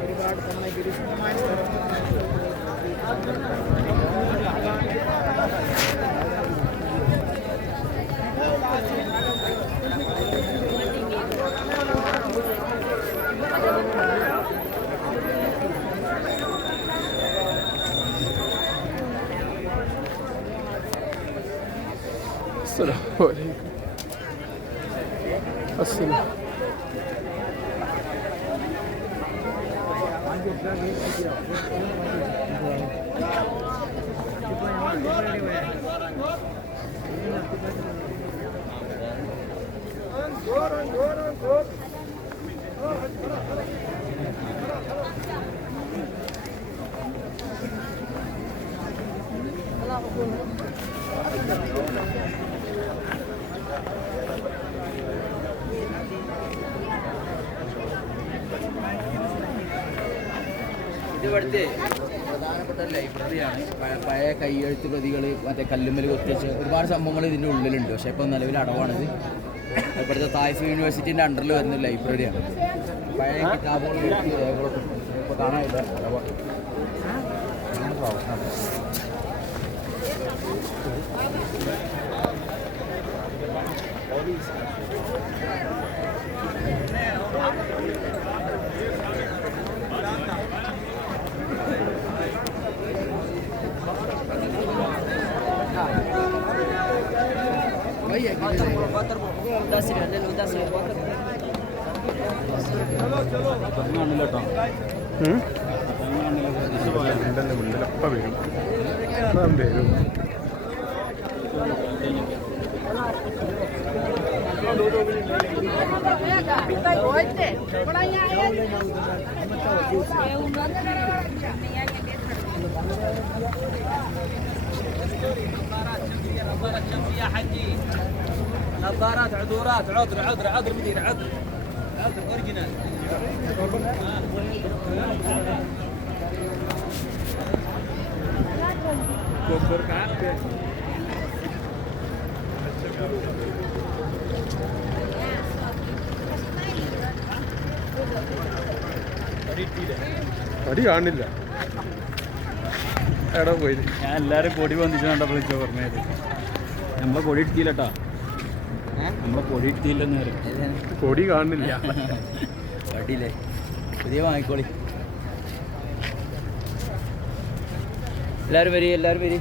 ഒരുപാട് തവണ വിരുദ്ധമായ സ്ഥലത്ത് ഇവിടുത്തെ പ്രധാനപ്പെട്ട ലൈബ്രറിയാണ്. പഴയ കൈയെഴുത്ത് പ്രതികൾ, മറ്റേ കല്ലുമ്മൽ കൊത്തിച്ച് ഒരുപാട് സംഭവങ്ങൾ ഇതിൻ്റെ ഉള്ളിലുണ്ട്. പക്ഷേ ഇപ്പോൾ നിലവിൽ അടവാണിത്. ഇവിടുത്തെ തായ്ഫ് യൂണിവേഴ്സിറ്റിൻ്റെ അണ്ടറിൽ വരുന്ന ലൈബ്രറിയാണ്. പഴയ കിതാബുകൾ രേഖകളൊക്കെ ഇപ്പോൾ കാണാനില്ല. അടവാണ് نظارات عذورات عذر مدير عذر اوريجينال അടി കാണില്ല. എടാ പോയി ഞാൻ എല്ലാവരും കൊടി വന്നിച്ച് കണ്ടപ്പോൾ വിളിച്ചോ പറഞ്ഞത്. നമ്മളെ കൊടി ഇട്ടില്ലട്ടാ, നമ്മളെ കൊടി ഇട്ടില്ലെന്ന് പറയും. കൊടി കാണുന്നില്ല. വടിയില്ലേ പുതിയ വാങ്ങിക്കോളി. എല്ലാവരും വരി, എല്ലാവരും വരി.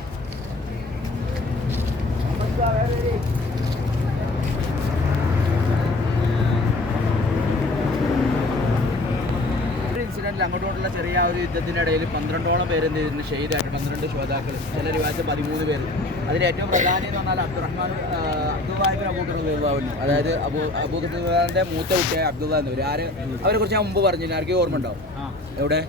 ഇൻസിഡൻറ്റിൽ അങ്ങോട്ടുള്ള ചെറിയ ഒരു യുദ്ധത്തിൻ്റെ ഇടയിൽ 12ഓളം പേര് എന്ത് ചെയ്തിട്ടുണ്ട്, ഷഹീദായിട്ട് 12 ശ്രോതാക്കൾ, ചില റിവായത്തിൽ 13 പേര്. അതിൽ ഏറ്റവും പ്രധാനം എന്ന് പറഞ്ഞാൽ അബ്ദുറഹ്മാൻ അബ്ദുല്ലാഹിബിൻ അബൂബക്കർ, അതായത് അബൂബക്കറിന്റെ മൂത്ത കുട്ടിയായ അബ്ദുള്ള എന്നവർ. അവരെ കുറിച്ച് ഞാൻ മുമ്പ് പറഞ്ഞില്ല, ആർക്കും ഓർമ്മ ഉണ്ടാവും. എവിടെ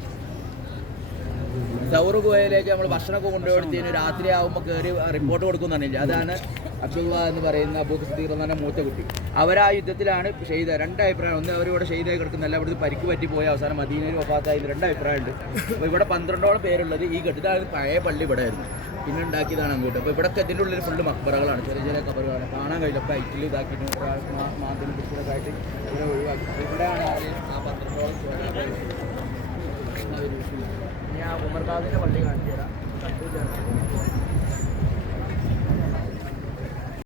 സൗർ ഗുഹയിലേക്ക് നമ്മൾ ഭക്ഷണമൊക്കെ കൊണ്ടുപോയി രാത്രി ആകുമ്പോൾ കയറി റിപ്പോർട്ട് കൊടുക്കുമെന്ന് പറഞ്ഞില്ല. അതാണ് അബ്ദുള്ള എന്ന് പറയുന്ന അബൂബക്കർ സിദ്ദീഖ് എന്ന മൂത്ത കുട്ടി. അവരാ യുദ്ധത്തിലാണ് ഷഹീദ്. രണ്ടഭിപ്രായം. ഒന്ന് അവരിവിടെ ഷഹീദായി കിടക്കുന്നല്ല, ഇവിടുത്തെ പരിക്ക് പറ്റിപ്പോയി അവസാനം മദീനയിൽ വഫാത്തായി. രണ്ടഭിപ്രായമുണ്ട്. അപ്പോൾ ഇവിടെ 12ഓളം പേരുള്ളത് ഈ കെട്ടിടമാണ്. പഴയ പള്ളി ഇവിടെ ആയിരുന്നു, പിന്നെ ഉണ്ടാക്കിയതാണ് അങ്ങോട്ട്. അപ്പോൾ ഇവിടെ ഇതിൻ്റെ ഉള്ളിൽ ഫുള്ള് മക്ബറകളാണ്, ചെറിയ ചെറിയ കബറുകളാണ്. കാണാൻ കഴിയില്ല. അപ്പോൾ ഐറ്റിൽ ഇതാക്കിയിട്ട് മാധ്യമ പിടിച്ചതൊക്കെ ആയിട്ട് ഇവിടെ ഒഴിവാക്കി. ഇവിടെയാണ് ആ 12ഓളം ഞാൻ ഉമർഖാദിൻ്റെ പള്ളി കാണിച്ചു തരാം.